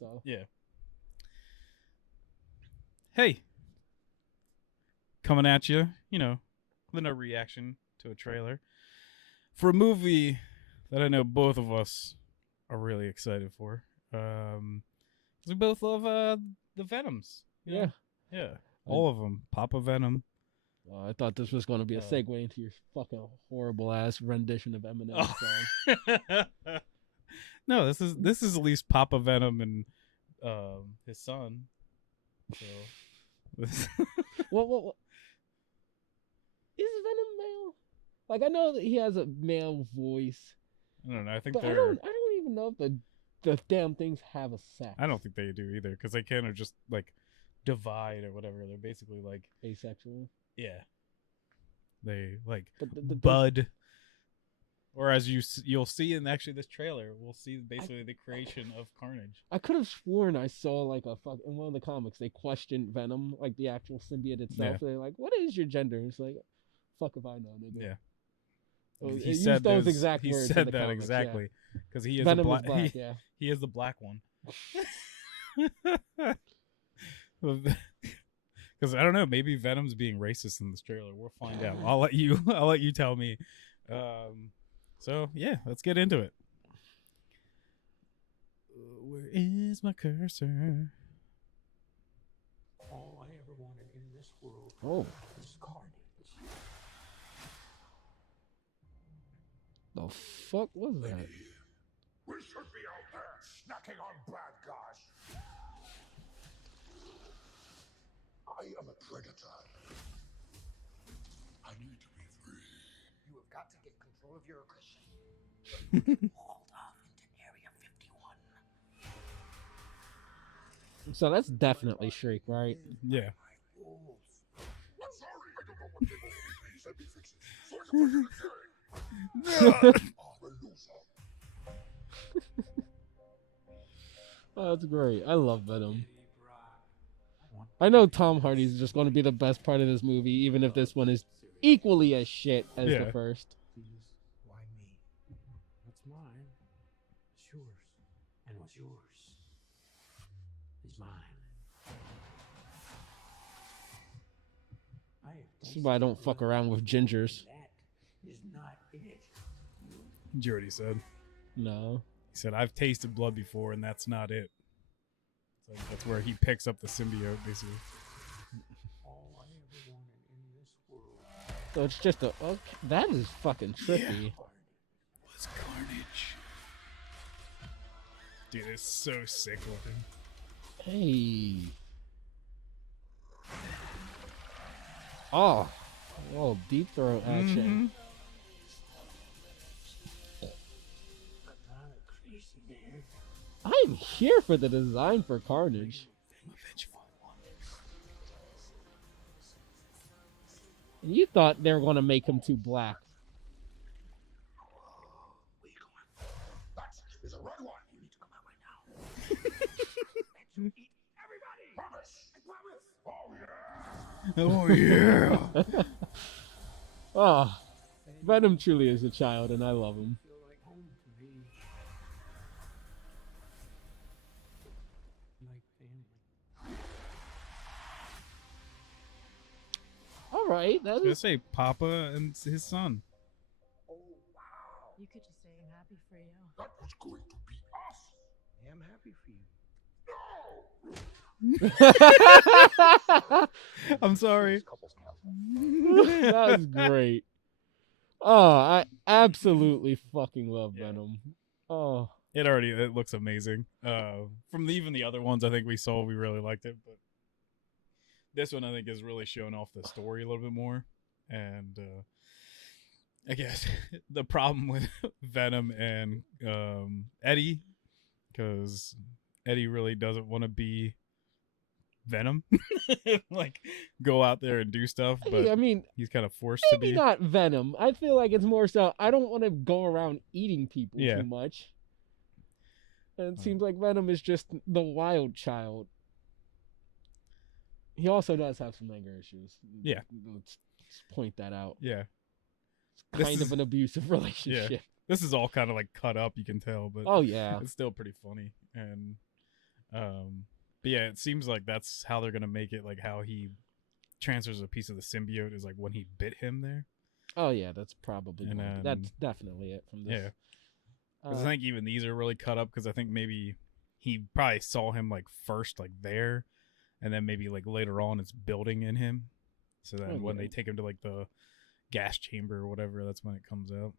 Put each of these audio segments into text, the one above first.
So yeah. Hey, coming at you, with a reaction to a trailer for a movie that I know both of us are really excited for. 'Cause we both love the Venoms. yeah. Yeah, all of them. Papa Venom. I thought this was going to be a Uh, segue into your fucking horrible ass rendition of Eminem song. No, this is at least Papa Venom and his son. So What is Venom male? Like I know that he has a male voice, I don't know. I think but I don't even know if the damn things have a sex. I don't think they do either because they kind of just like divide or whatever. They're basically like Asexual. yeah, they like But bud. Or as you'll see in actually this trailer, we'll see basically the creation of Carnage. I could have sworn I saw like in one of the comics they questioned Venom, like the actual symbiote itself. Yeah. They're like, "What is your gender?" It's like, "Fuck if I know, nigga." Yeah. It He used said those exact he words. said in the that comics, exactly because he Yeah. is Venom a black. is black. Yeah. He is the black one. Because I don't know, maybe Venom's being racist in this trailer. We'll find out. I'll let you tell me. So yeah, let's get into it. Where is my cursor? All I ever wanted in this world is carnage. The fuck was that? We should be out there snacking on bad guys. I am a predator. I need to be free. You have got to get control of your aggression. Hauled off into Area 51. So that's definitely Shriek, right? Yeah. I'm sorry, I don't know what they will be. Please let me fix it. So I can forget it again. Oh, a loser. Oh, that's great. I love Venom. I know Tom Hardy's just going to be the best part of this movie, even if this one is equally as shit as the first. Please, why me? What's mine? It's yours. And what's yours is mine. This is why I don't fuck around with gingers. That is not it. You already said. No. He said, "I've tasted blood before, and that's not it." So that's where he picks up the symbiote, basically. All I ever wanted in this world. So it's just a... Okay, that is fucking trippy. Was Carnage. Dude, it's so sick looking. Hey. Oh. Oh, deep throat action. I'm not a crazy man. I am here for the design for Carnage. And you thought they were going to make him too black. Where you going? That is a red one. You need to come out right now. And you eat everybody. Promise. I promise. Oh yeah. Oh yeah. Oh, Venom truly is a child, and I love him. Feel like home to me. Like family. All right, that I was gonna is... say Papa and his son. Oh wow. You could just say I'm happy for you. That was going to be us. I am happy for you. No. I'm sorry. Couples counsel. That was great. Oh, I absolutely fucking love Venom. Oh, It looks amazing. From even the other ones I think we saw, we really liked it, but this one I think is really showing off the story a little bit more. And I guess the problem with Venom and Eddie, because Eddie really doesn't want to be Venom, like go out there and do stuff, but I mean, he's kind of forced maybe to be. not Venom. I feel like it's more so I don't want to go around eating people Yeah. too much. And it seems like Venom is just the wild child. He also does have some anger issues. Yeah. Let's point that out. Yeah, It's kind of an abusive relationship. this is all kind of like cut up, you can tell, but Oh, yeah. it's still pretty funny. And But yeah, it seems like that's how they're gonna make it. Like how he transfers a piece of the symbiote is like when he bit him there. Oh yeah, that's probably And one. then- That's definitely it from this. Yeah, because I think even these are really cut up. Because I think maybe he probably saw him like first, like there, and then maybe like later on it's building in him. So then when yeah. they take him to like the gas chamber or whatever, that's when it comes out.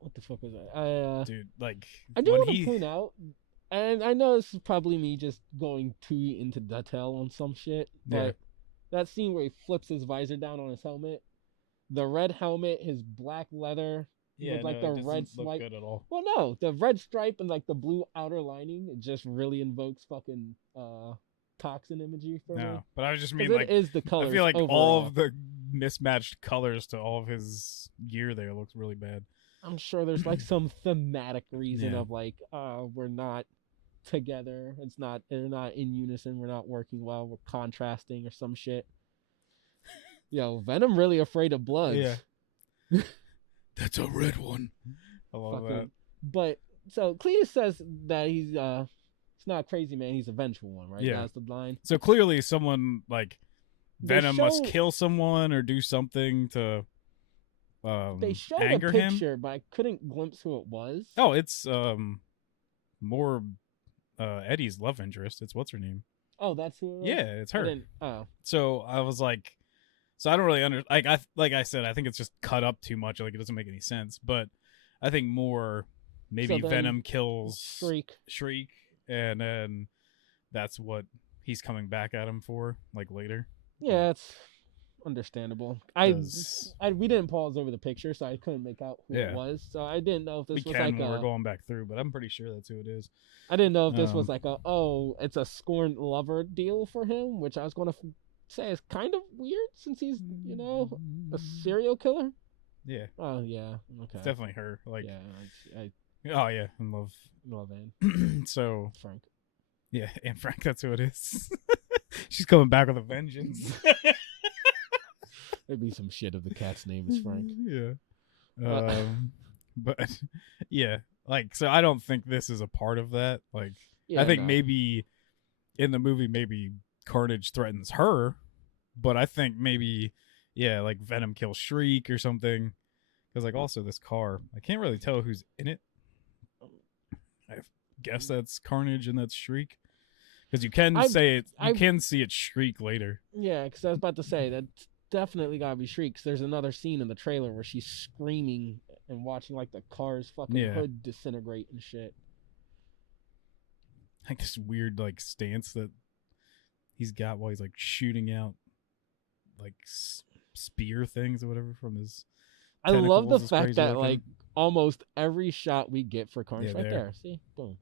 What the fuck was that? Dude, like I do when want to point out, and I know this is probably me just going too into detail on some shit, but Yeah. that scene where he flips his visor down on his helmet, the red helmet, his black leather, with like the red look stripe. good at all. Well, no, the red stripe and like the blue outer lining, it just really invokes fucking toxin imagery for me. No, but I just 'Cause mean it like is the colors. I feel like all overall. of the mismatched colors to all of his gear there looks really bad. I'm sure there's like some thematic reason Yeah. of like, we're not together. They're not in unison. We're not working well. We're contrasting or some shit. Yo, Venom really afraid of bloods. Yeah. That's a red one. I love Fucking- that. But so Cletus says that he's it's not a crazy man. He's a vengeful one, right? Yeah. That's the line. So clearly someone like They Venom must show- kill someone or do something to They showed anger a him. picture, but I couldn't glimpse who it was. Oh, it's more Eddie's love interest. It's what's her name? Oh, that's who it was? Yeah, it's I her. didn't- Oh, So I was like, so I don't really like I said, I think it's just cut up too much. Like it doesn't make any sense. But I think more maybe So then Venom kills Shriek. and then that's what he's coming back at him for, like later. Yeah, it's understandable. We didn't pause over the picture, so I couldn't make out who Yeah. it was. So I didn't know if We this was can like when we're a. going back through, but I'm pretty sure that's who it is. I didn't know if this was Um, like it's a scorned lover deal for him, which I was going to say is kind of weird since he's a serial killer. Yeah, Oh yeah, okay. it's definitely her. Like, Yeah, I oh yeah, in love. love Anne So Frank. yeah, Anne Frank, that's who it is. She's coming back with a vengeance. There'd be some shit if the cat's name is Frank. Yeah. Uh, But yeah, like so I don't think this is a part of that. Like Yeah, I think no. maybe in the movie maybe Carnage threatens her, but I think maybe like Venom kills Shriek or something. Cuz like also this car, I can't really tell who's in it. I guess that's Carnage and that's Shriek. Cuz you can say it you can see it Shriek later. Yeah, because I was about to say that's definitely gotta be Shriek. 'Cause there's another scene in the trailer where she's screaming and watching like the car's fucking Yeah. hood disintegrate and shit. Like this weird like stance that he's got while he's like shooting out like spear things or whatever from his I love the tentacles is fact crazy that looking. like almost every shot we get for Carnage right there. there. See, boom.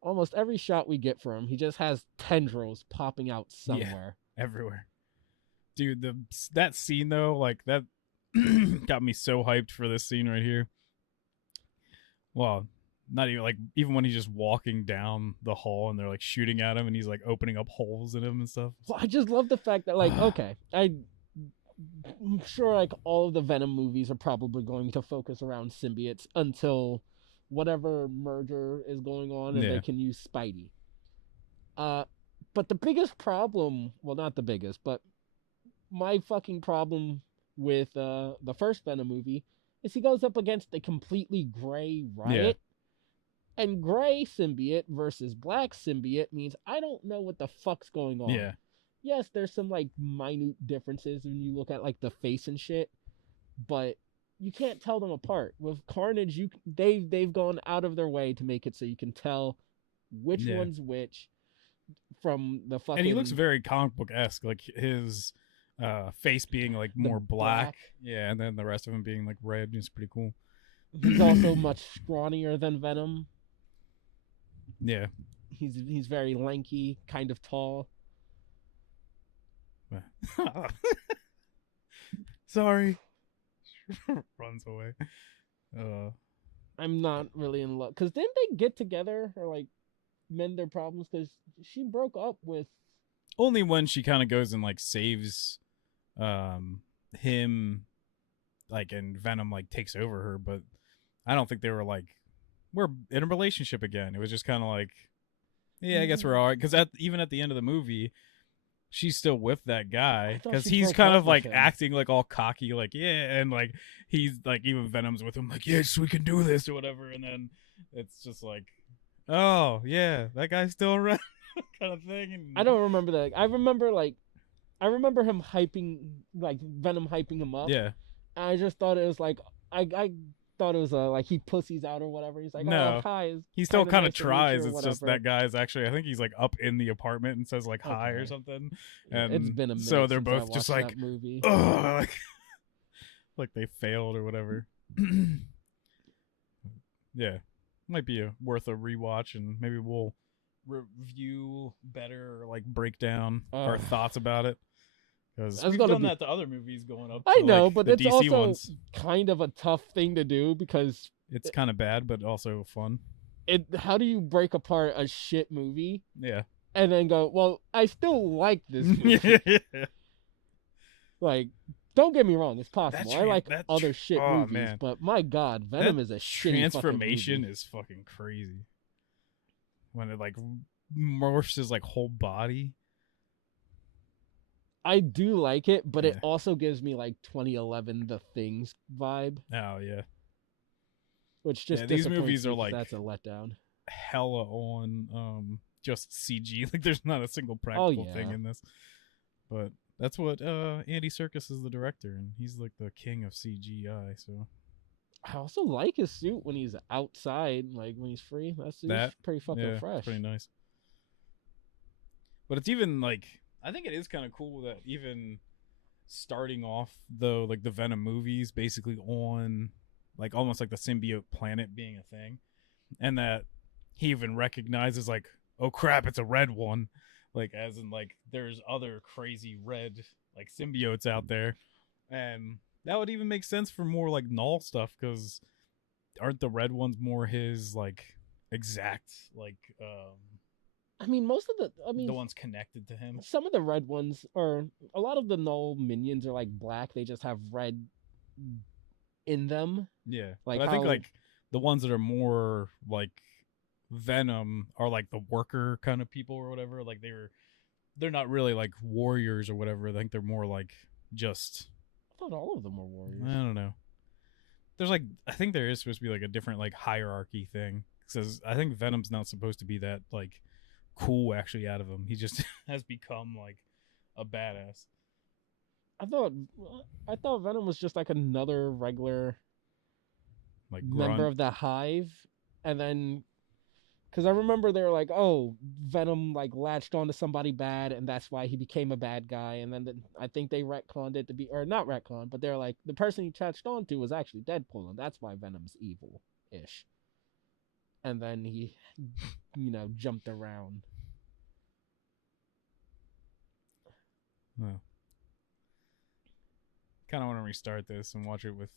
Almost every shot we get for him, he just has tendrils popping out somewhere. everywhere. Dude, that scene though, like that got me so hyped for this scene right here. Well, not even like even when he's just walking down the hall and they're like shooting at him and he's like opening up holes in him and stuff. Well, I just love the fact that like okay, I'm sure like all of the Venom movies are probably going to focus around symbiotes until whatever merger is going on and Yeah. they can use Spidey. But the biggest problem, well not the biggest, but my fucking problem with the first Venom movie is he goes up against a completely gray Riot. And gray symbiote versus black symbiote means I don't know what the fuck's going on. Yeah. Yes, there's some like minute differences when you look at like the face and shit, but you can't tell them apart. With Carnage, they've gone out of their way to make it so you can tell which Yeah. one's which from the fucking. And he looks very comic book esque, like his face being like more black. Yeah, and then the rest of him being like red is pretty cool. He's also much scrawnier than Venom. Yeah. He's very lanky, kind of tall. Sorry. Runs away. I'm not really in love because didn't they get together or like mend their problems? Because she broke up with. Only when she kind of goes and like saves him, like, and Venom like takes over her, but I don't think they were like we're in a relationship again. It was just kind of like, yeah, I guess we're all right. Because even at the end of the movie, she's still with that guy thought because she he's broke kind up of with like him. acting like all cocky, like yeah, and like he's like even Venom's with him, like yes, we can do this or whatever, and then it's just like, oh yeah, that guy's still around, kind of thing. And I don't remember that. I remember him hyping, like Venom hyping him up. yeah, I just thought it was like I thought it was like he pussies out or whatever. He's like, oh no. hi, it's He still kinda kind of nice to meet you tries. or It's just whatever. that guy's actually, I think he's like up in the apartment and says like hi or Okay. something. Yeah, And it's been a minute so they're since I both just watched like, that movie. ugh, like they failed or whatever. Yeah, might be worth a rewatch, and maybe we'll review better, or like break down our thoughts about it. Because That's we've gonna done be- that to other movies going up. I To, know, like, but the it's DC also ones. kind of a tough thing to do because It's kind of bad, but also fun. how do you break apart a shit movie Yeah. and then go, well, I still like this movie. Like, don't get me wrong, it's possible. I like other shit movies, man. but my god, Venom is a shitty transformation fucking movie. is fucking crazy. When it like morphs his like whole body. I do like it, but it Yeah. also gives me like 2011 The Things vibe, Oh yeah. which just these disappoints movies me are 'cause like that's a letdown. hella on just CG. Like there's not a single practical thing yeah. in this. But that's what Andy Serkis is the director, and he's like the king of CGI. So I also like his suit when he's outside, like when he's free. That suit's pretty fucking fresh. It's pretty nice. But it's even like, I think it is kind of cool that even starting off though, like the Venom movies, basically on like almost like the symbiote planet being a thing, and that he even recognizes like, oh crap, it's a red one, like as in like there's other crazy red like symbiotes out there, and that would even make sense for more like Null stuff, because aren't the red ones more his like exact like I mean, the ones connected to him? some of the red ones, or a lot of the Null minions are like black. They just have red in them. Yeah, Like but I think how- like the ones that are more like Venom are like the worker kind of people or whatever. Like they're not really like warriors or whatever. I think they're more like just, I thought all of them were warriors. I don't know. There's like, I think there is supposed to be like a different like hierarchy thing, because I think Venom's not supposed to be that like cool actually out of him. He just has become like a badass. I thought Venom was just like another regular Like member grunt. of the Hive, and then because I remember they were like, oh, Venom like latched onto somebody bad, and that's why he became a bad guy. And then I think they retconned it to be, or not retconned, but they're like the person he latched onto was actually Deadpool, and that's why Venom's evil-ish. And then he, jumped around. Oh. Kind of want to restart this and watch it with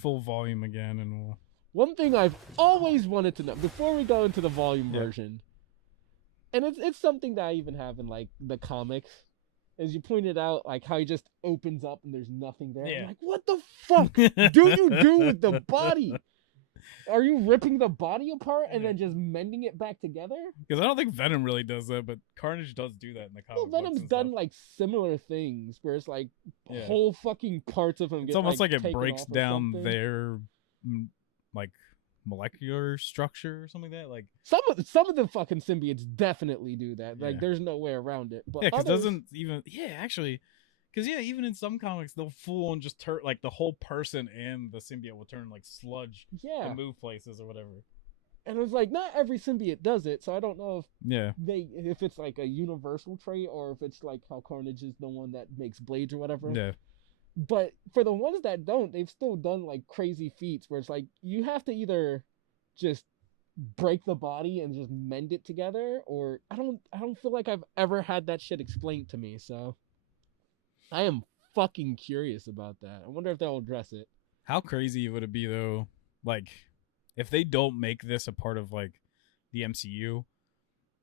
full volume again, and we'll. One thing I've always wanted to know before we go into the volume Yeah. version, and it's something that I even have in like the comics, as you pointed out, like how he just opens up and there's nothing there. Yeah. I'm like, what the fuck do you do with the body? Are you ripping the body apart and then just mending it back together? Because I don't think Venom really does that, but Carnage does do that in the comic Well, books Venom's and done stuff. like similar things where it's like Yeah. whole fucking parts of him It's get almost like it taken breaks off or down something. their like molecular structure or something like that. Like Some of the fucking symbiotes definitely do that. Like Yeah. there's no way around it. But yeah, because others, doesn't even actually. Because even in some comics, they'll full on just turn like the whole person and the symbiote will turn like sludge and move places or whatever. And it was like not every symbiote does it, so I don't know Yeah, if it's like a universal trait or if it's like how Carnage is the one that makes blades or whatever. yeah, But for the ones that don't, they've still done like crazy feats where it's like you have to either just break the body and just mend it together, or I don't feel like I've ever had that shit explained to me, so I am fucking curious about that. I wonder if they'll address it. How crazy would it be though? Like, if they don't make this a part of like the MCU,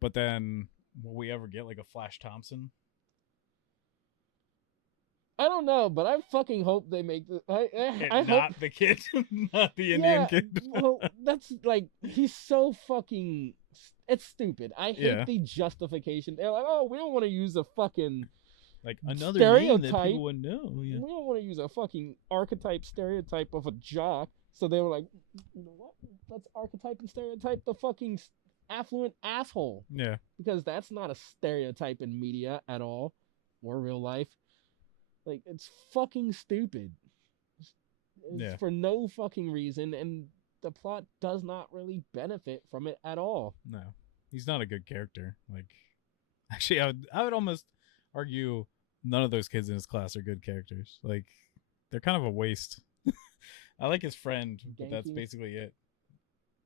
but then will we ever get like a Flash Thompson? I don't know, but I fucking hope they make the. I hope. Not the kid, not the Indian kid. Well, that's like he's so fucking. It's stupid. I hate Yeah. the justification. They're like, oh, we don't want to use a fucking Like another name that stereotype. people would know. Yeah. We don't want to use a fucking archetype stereotype of a jock. So they were like, you know what? Let's archetype and stereotype the fucking affluent asshole. Yeah. Because that's not a stereotype in media at all or real life. Like, it's fucking stupid. It's for no fucking reason, and the plot does not really benefit from it at all. No, he's not a good character. Like, actually, I would almost argue none of those kids in his class are good characters. Like, they're kind of a waste. I like his friend, but that's basically it.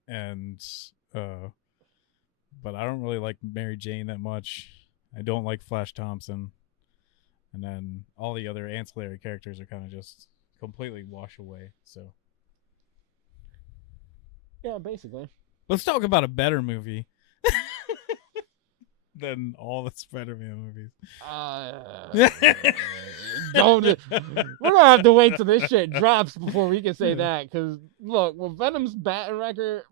And, but I don't really like Mary Jane that much. I don't like Flash Thompson. And then all the other ancillary characters are kind of just completely wash away. So, yeah, basically. let's talk about a better movie than all the Spider-Man movies. Don't. We're gonna have to wait till this shit drops before we can say that. Because look, with Venom's batting record,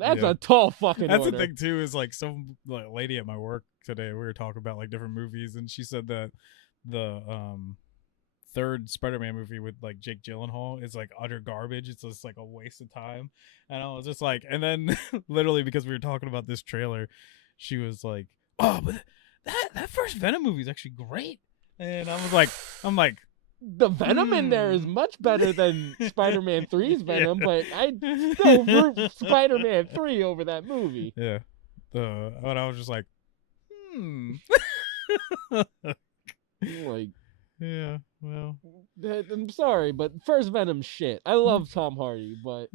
that's a tall fucking. That's order. the thing too. Is like some lady at my work today. We were talking about like different movies, and she said that the third Spider-Man movie with like Jake Gyllenhaal is like utter garbage. It's just like a waste of time. And I was just like, and then literally because we were talking about this trailer, she was like, "Oh, but that first Venom movie is actually great." And I'm like, the Venom in there is much better than Spider-Man 3's Venom, but I still root Spider-Man 3 over that movie. Yeah. But I was just like, Like, yeah, well, I'm sorry, but first Venom shit. I love Tom Hardy, but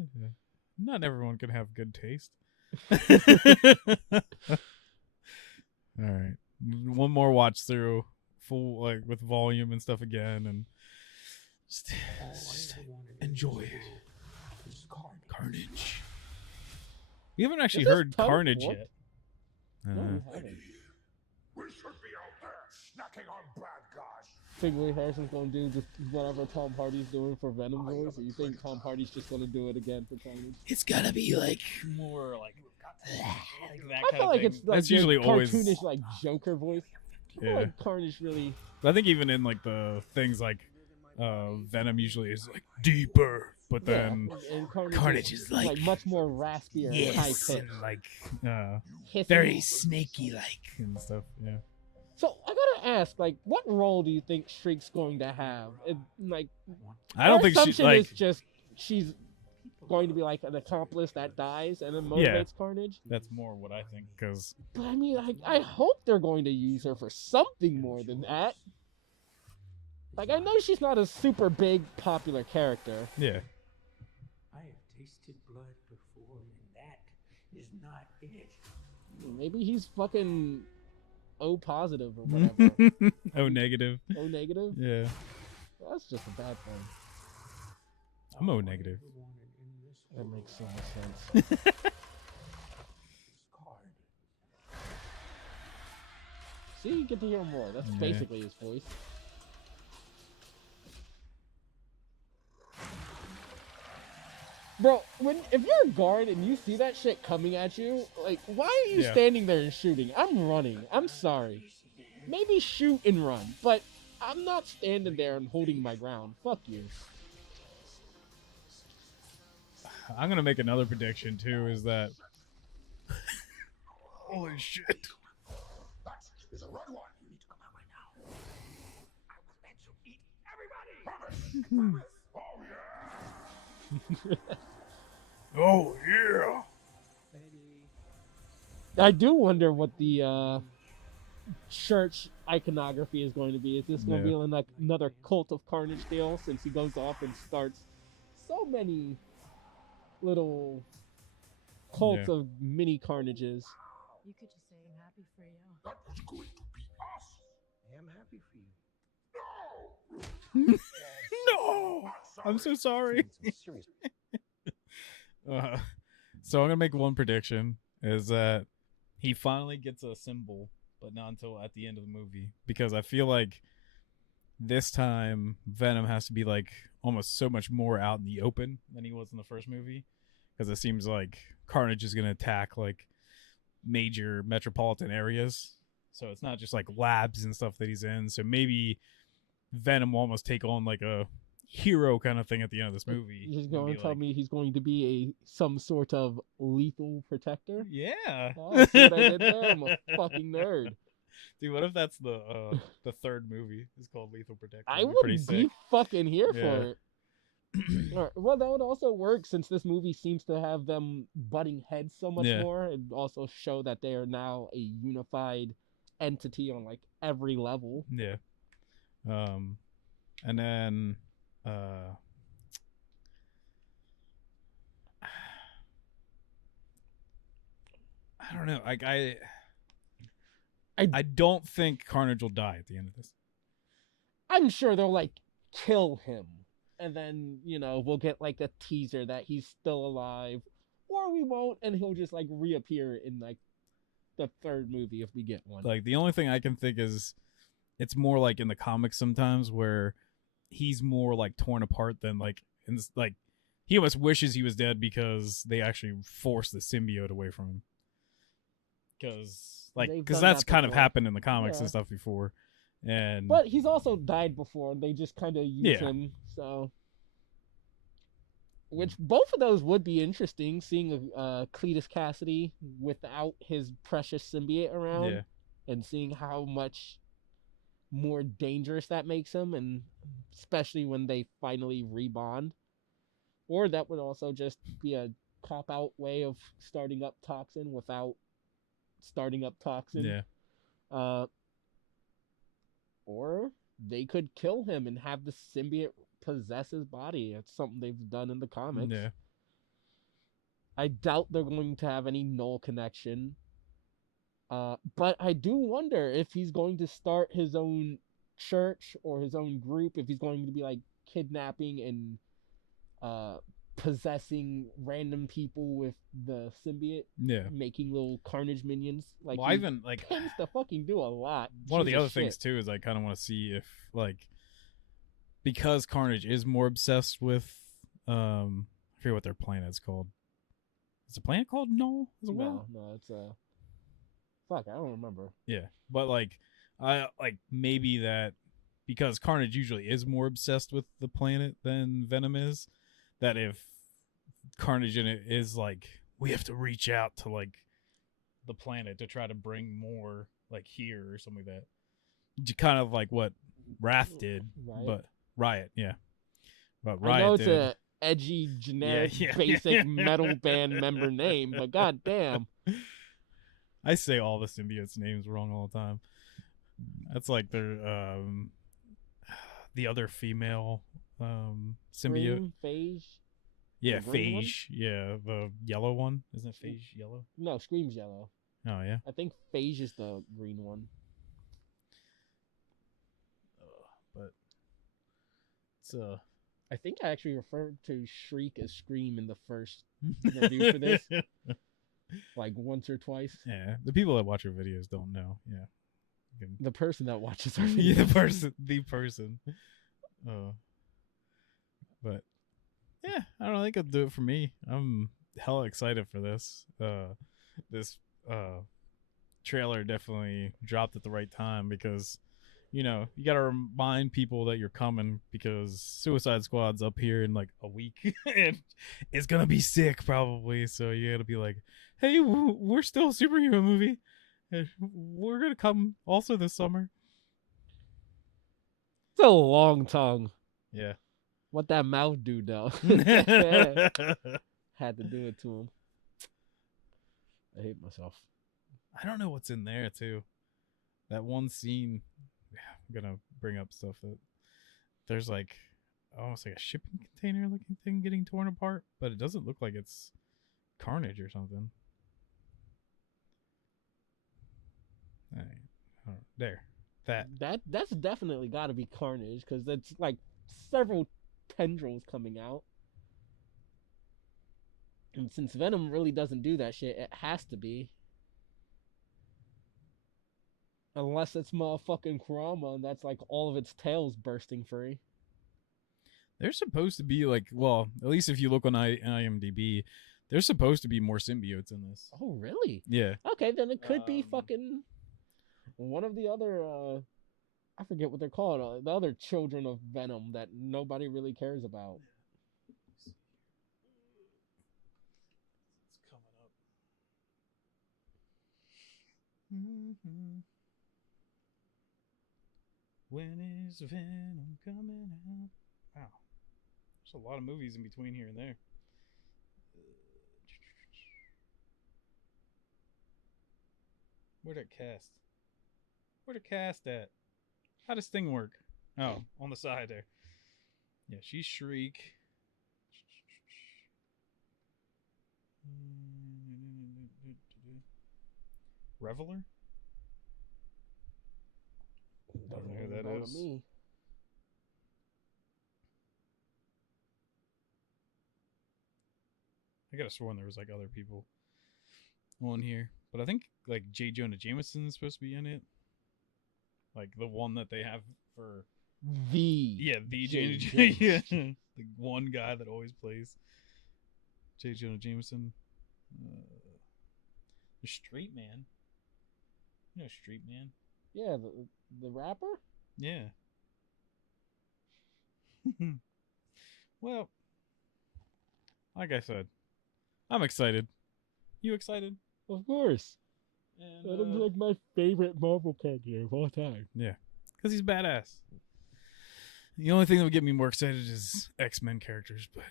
not everyone can have good taste. All right, one more watch through, full like with volume and stuff again, and just enjoy it. Carnage. We haven't actually heard Carnage yet. No, we haven't. We should be out there snacking on bad guys. Think Lee Harrison's gonna do just whatever Tom Hardy's doing for Venom voice, or you think Tom Hardy's just gonna do it again for Carnage? It's gotta be like more like that I feel like it's like that's usually always cartoonish, like Joker voice. I feel yeah. like Carnage really. I think even in like the things like Venom usually is like deeper, but then and Carnage is like much more raspy or high pitched, and like hissing. very snaky like and stuff. Yeah. So I gotta ask, like, what role do you think Shriek's going to have? Like, I don't our think she assumption like is just she's going to be like an accomplice that dies and then motivates Carnage. that's more what I think because But I mean, I hope they're going to use her for something more than that. Like, I know she's not a super big popular character. yeah. I have tasted blood before, and that is not it. Maybe he's fucking O positive or whatever. O negative. O negative? Yeah. That's just a bad thing. I'm O negative. That makes so much sense. See, you get to hear more. That's Yeah. basically his voice. Bro, if you're a guard and you see that shit coming at you, like, why are you Yeah. standing there and shooting? I'm running. I'm sorry. Maybe shoot and run, but I'm not standing there and holding my ground. Fuck you. I'm gonna make another prediction too. Is that holy shit? That is a red one. You need to come out right now. I was meant to eat everybody. Promise. Oh yeah. Oh yeah. I do wonder what the church iconography is going to be. Is this going to be like another Cult of Carnage deal, since he goes off and starts so many little cults of mini Carnages? You could just say I'm happy for you. That was going to be us. I am happy for you. No. No, I'm so sorry. Serious. So I'm gonna make one prediction: is that he finally gets a symbol, but not until at the end of the movie, because I feel like this time Venom has to be like almost so much more out in the open than he was in the first movie, because it seems like Carnage is going to attack like major metropolitan areas. So it's not just like labs and stuff that he's in. So maybe Venom will almost take on like a hero kind of thing at the end of this movie. He's going to tell me he's going to be some sort of lethal protector? Yeah. Oh, see what I did there? I'm a fucking nerd. Dude, what if that's the third movie? It's called Lethal Protector. I That'd would pretty be sick. fucking here Yeah. for it. Alright, well, that would also work since this movie seems to have them butting heads so much Yeah. more, and also show that they are now a unified entity on like every level. Yeah. And then I don't know. Like I don't think Carnage will die at the end of this. I'm sure they'll like kill him, and then we'll get like a teaser that he's still alive, or we won't, and he'll just like reappear in like the third movie if we get one. Like the only thing I can think is it's more like in the comics sometimes where he's more like torn apart than like like he almost wishes he was dead because they actually forced the symbiote away from him. Because that's kind of happened in the comics and stuff before. But he's also died before, and they just kind of use Yeah. him, so. Which both of those would be interesting, seeing Cletus Cassidy without his precious symbiote around, Yeah. and seeing how much more dangerous that makes him, and especially when they finally rebond. Or that would also just be a cop-out way of starting up Toxin without starting up Toxin. Yeah. Or they could kill him and have the symbiote possess his body. It's something they've done in the comics. Yeah. I doubt they're going to have any null connection. But I do wonder if he's going to start his own church or his own group, if he's going to be like kidnapping and possessing random people with the symbiote, making little Carnage minions. Like, well, I even like tends to fucking do a lot. One of the other things too is I kind of want to see if like because Carnage is more obsessed with I forget what their planet's called. Is the planet called Null as well? No, it's fuck, I don't remember. Yeah, but like I like maybe that because Carnage usually is more obsessed with the planet than Venom is. That if Carnage in it is like we have to reach out to like the planet to try to bring more like here or something like that. Kind of like what Wrath did, but Riot, yeah. But Riot I know it's did. a edgy, generic, basic metal band member name, but goddamn. I say all the symbiotes names wrong all the time. That's like their the other female symbiote. Phage? Yeah, Phage. Yeah, the yellow one. Isn't it Phage yellow? No, Scream's yellow. Oh, yeah? I think Phage is the green one. But it's I think I actually referred to Shriek as Scream in the first review for this. Like once or twice. Yeah, the people that watch our videos don't know. Yeah. The person that watches our videos. Yeah, the person. But yeah, I don't think it'll do it for me. I'm hella excited for this. This trailer definitely dropped at the right time because, you got to remind people that you're coming because Suicide Squad's up here in like a week and it's going to be sick probably. So you got to be like, hey, we're still a superhero movie. We're going to come also this summer. It's a long tongue. Yeah. What that mouth do, though? Had to do it to him. I hate myself. I don't know what's in there, too. That one scene, I'm going to bring up stuff that there's like almost like a shipping container looking thing getting torn apart, but it doesn't look like it's Carnage or something. There. That's definitely got to be Carnage because it's like several tendrils coming out. And since Venom really doesn't do that shit, it has to be. Unless it's motherfucking Kurama, and that's like all of its tails bursting free. There's supposed to be like, well, at least if you look on IMDb, there's supposed to be more symbiotes in this. Oh, really? Yeah. Okay, then it could be fucking one of the other, I forget what they're called, the other children of Venom that nobody really cares about. It's coming up. When is Venom coming out? Wow. There's a lot of movies in between here and there. Where'd it cast? Where'd it cast at? How does Sting work? Oh, on the side there. Yeah, she's Shriek. Reveler? Don't know who that Not is. me. I could have sworn there was like other people on here, but I think like J. Jonah Jameson is supposed to be in it, like the one that they have for the J. J. Yeah, the one guy that always plays J. Jonah Jameson. The Street Man. You know Street Man? Yeah, the rapper? Yeah. Well, like I said, I'm excited. You excited? Of course. And, Adam's like my favorite Marvel character of all time. yeah, because he's badass. The only thing that would get me more excited is X-Men characters, but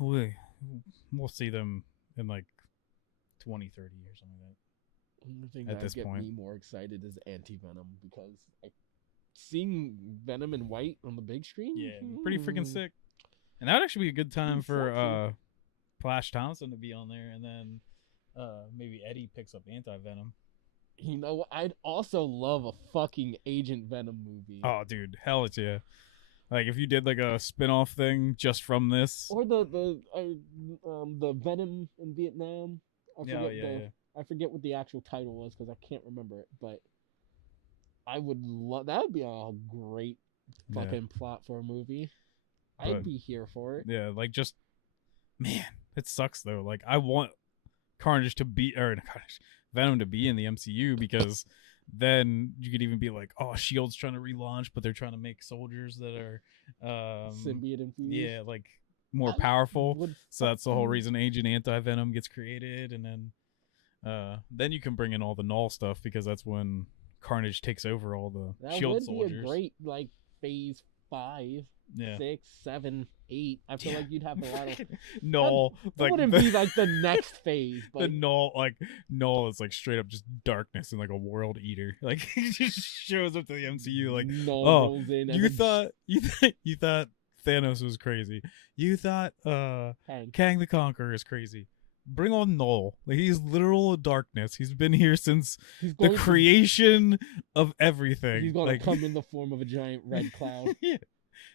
we'll see them in like 20, 30 years, something like that. The only thing At that this get point. me more excited is anti-Venom, because seeing Venom in white on the big screen, Yeah, pretty freaking sick. And that would actually be a good time for Flash Thompson to be on there, and then maybe Eddie picks up anti-Venom. You know, I'd also love a fucking Agent Venom movie. Oh, dude, hell yeah! Like if you did like a spin-off thing just from this. Or the Venom in Vietnam. I forget what the actual title was because I can't remember it, but I would love that. Would be a great fucking plot for a movie. I'd be here for it. Yeah, like just man, it sucks though. Like I want Carnage to be Venom to be in the MCU because then you could even be like, oh, Shield's trying to relaunch, but they're trying to make soldiers that are symbiote infused. Yeah, like more powerful. So that's the whole reason Agent Anti-Venom gets created, and then you can bring in all the Null stuff because that's when Carnage takes over all the Shield soldiers. That would be a great like phase 5, 6, 7, 8. I feel like you'd have a lot of Null. That wouldn't be like the next phase. But the Null is like straight up just darkness and like a world eater. Like he just shows up to the MCU like, Null rolls in. You thought Thanos was crazy. You thought Kang the Conqueror is crazy. Bring on Null. Like he's literal darkness. He's been here since the creation of everything. He's gonna come in the form of a giant red cloud. Yeah,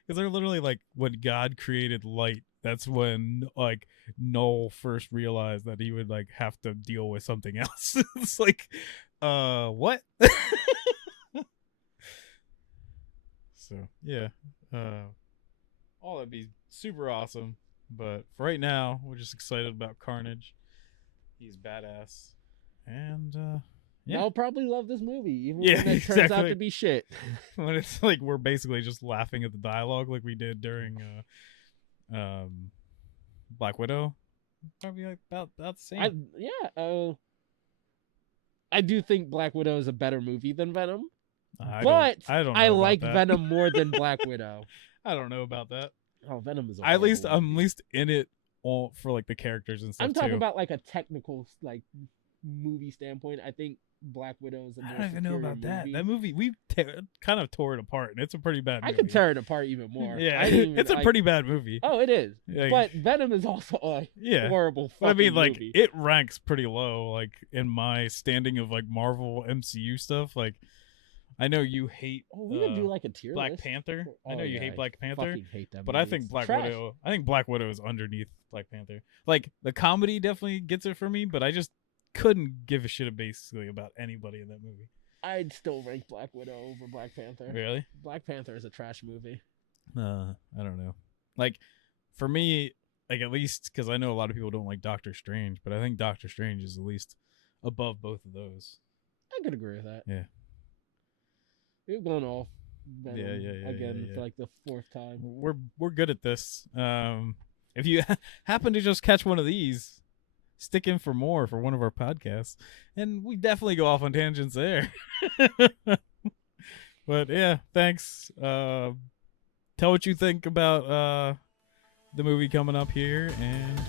because they're literally like when God created light. That's when like Null first realized that he would like have to deal with something else. It's like, what? So yeah, all that'd be super awesome. But for right now, we're just excited about Carnage. He's badass. And yeah. I'll probably love this movie, even Yeah, when it turns out to be shit. When it's like we're basically just laughing at the dialogue like we did during Black Widow. Probably like about the same. I do think Black Widow is a better movie than Venom. I don't know I like about that. Venom more than Black Widow. I don't know about that. Oh, Venom is. I'm at least in it all for like the characters and stuff. I'm talking too. about like a technical like movie standpoint. I think Black Widow is. I don't even know about that. That movie we kind of tore it apart, and it's a pretty bad movie. I could tear it apart even more. Yeah, it's a pretty bad movie. Oh, it is. Like, but Venom is also a horrible. But I mean, like movie. it ranks pretty low, like in my standing of like Marvel MCU stuff. Like, I know you hate. Oh, we could do like a tier Black list. Panther. I know you hate Black Panther. Fucking hate that but movie. I think It's Black trash. Widow. I think Black Widow is underneath Black Panther. Like the comedy definitely gets it for me, but I just couldn't give a shit basically about anybody in that movie. I'd still rank Black Widow over Black Panther. Really? Black Panther is a trash movie. I don't know. Like, for me, like, at least, because I know a lot of people don't like Doctor Strange, but I think Doctor Strange is at least above both of those. I could agree with that. Yeah. We've gone off Venom Yeah, again for like the 4th time. We're good at this. If you happen to just catch one of these, stick in for more for one of our podcasts, and we definitely go off on tangents there. But yeah, thanks. Tell what you think about the movie coming up here, and